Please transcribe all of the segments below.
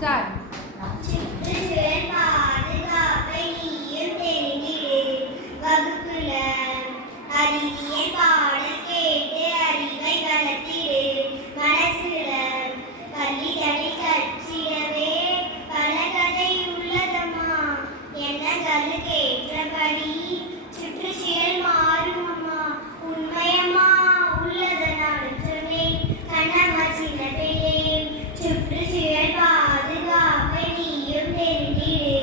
Sir சுற்றுச்சூழல் பாதுகாப்பை நீயும் தெரிந்திடு. வகுப்புல அறிவியல் பாடல் கேட்டு அறிவை வளர்த்திடு. மனசுல பள்ளிகளில் கற்றிடவே பல கதை உள்ளதம்மா. எண்ணங்களுக்கு ஏற்றபடி சுற்றுச்சூழல் மாறுமம்மா. உண்மையம்மா உள்ளதனால சொன்னேன் கண்ணம்மா சின்ன பிள்ளை. சுற்றுச்சூழல் பாதுகாப்பை நீயும் தெரிந்திடு.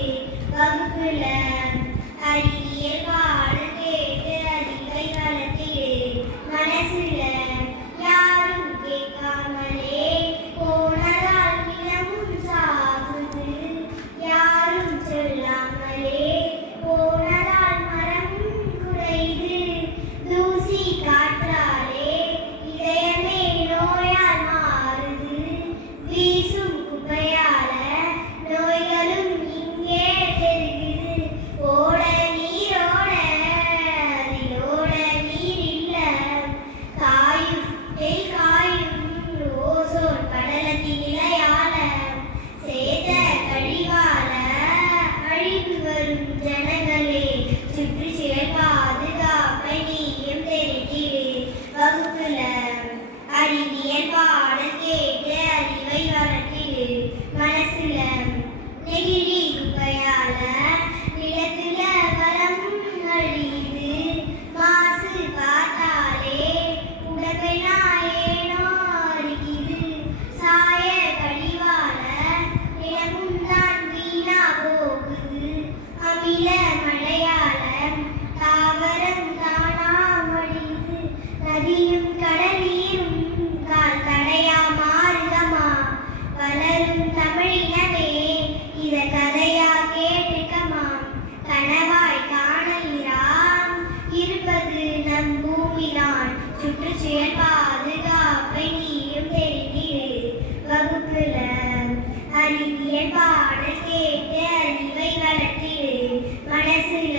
வகுப்புல அறிவியல் பாடல் கேட்டு அறிவை வளர்த்திடு. மனசுல யாரும் கேட்காமலே போனதால் நிலமும் சாகுது. யாரும் சொல்லாமலே போனதால் மரமும் குறையுது. தூசி காற்றாலே இதயமே நோயால் மாறுது. வீசும் குப்பையால நோய்களும் இங்கே பெருகுது. ஓட நீரோட அதிலோட நீர் இல்ல. காயும் காயும் ஓசோன் படலத்தின் நிலையால சேத கழிவால அழிவு வரும் ஜனங்களே. சுற்றுச்சூழல் பாதுகாப்பை நீயும் தெரிந்திடு. வகுப்புல அறிவியல் பாடல் கேட்டு அறிவை வளர்த்திடு. மனசுல நெகிழி குப்பையால நிலத்துல வளமும் அழியுது. மாசு காத்தாலே உடம்பெல்லாம் ஏனோ அரிக்குது. சாய கழிவால நிலமும் தான் வீணா போகுது. அமில மழையால தாவரம் தானா மடியுது. நதியும் கடலீரும் கால் தடையா மாறுதமா. வளரும் தமிழினமே இத கதையா கேட்டுக்கமா. கனவாய் காணலிராம் இருப்பது நம் பூமிதான். சுற்றுச்சூழல் பாதுகாப்பை நீயும் தெரிந்திடு. வகுப்புல அறிவியல் பாடல் கேட்டு அறிவை வளர்த்திடு. மனசுல